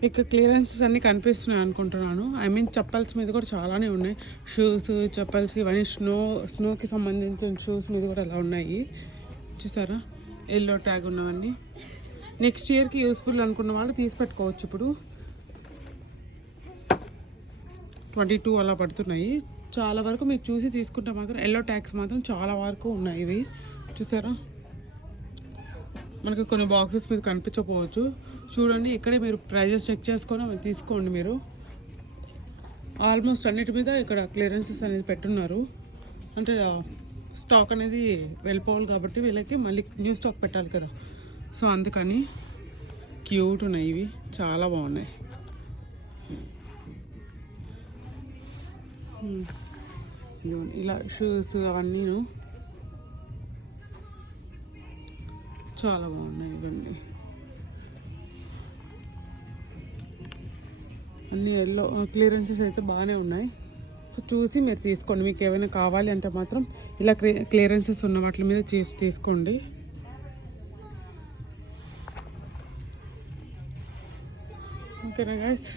మీకు క్లియరెన్సెస్ అన్నీ కనిపిస్తున్నాయి అనుకుంటున్నాను. ఐ మీన్ చెప్పల్స్ మీద కూడా చాలానే ఉన్నాయి. షూస్, చెప్పల్స్ ఇవన్నీ స్నోకి సంబంధించిన షూస్ మీద కూడా అలా ఉన్నాయి. చూసారా ఎల్లో ట్యాగ్ ఉన్నవన్నీ. నెక్స్ట్ ఇయర్కి యూస్ఫుల్ అనుకున్న వాళ్ళు తీసి పెట్టుకోవచ్చు. ఇప్పుడు 22 అలా పడుతున్నాయి. చాలా వరకు మీరు చూసి తీసుకుంటే మాత్రం ఎల్లో ట్యాగ్స్ మాత్రం చాలా వరకు ఉన్నాయి. ఇవి చూసారా, మనకి కొన్ని బాక్సెస్ మీద కనిపించకపోవచ్చు. చూడండి, ఇక్కడే మీరు ప్రైజెస్ చెక్ చేసుకొని అవి తీసుకోండి. మీరు ఆల్మోస్ట్ అన్నిటి మీద ఇక్కడ క్లియరెన్సెస్ అనేది పెట్టున్నారు. అంటే స్టాక్ అనేది వెళ్ళిపోవాలి కాబట్టి వీళ్ళకి మళ్ళీ న్యూ స్టాక్ పెట్టాలి కదా. సో అందుకని క్యూట్ ఉన్నాయి. ఇవి చాలా బాగున్నాయి. ఇలా షూస్ అవన్నీ చాలా బాగున్నాయి. ఇవన్నీ అన్నీ ఎల్లో క్లియరెన్సెస్ అయితే బాగానే ఉన్నాయి. సో చూసి మీరు తీసుకోండి. మీకు ఏమైనా కావాలి అంటే మాత్రం ఇలా క్లియరెన్సెస్ ఉన్న వాటి మీద తీసుకోండి. ఓకేనా గైస్.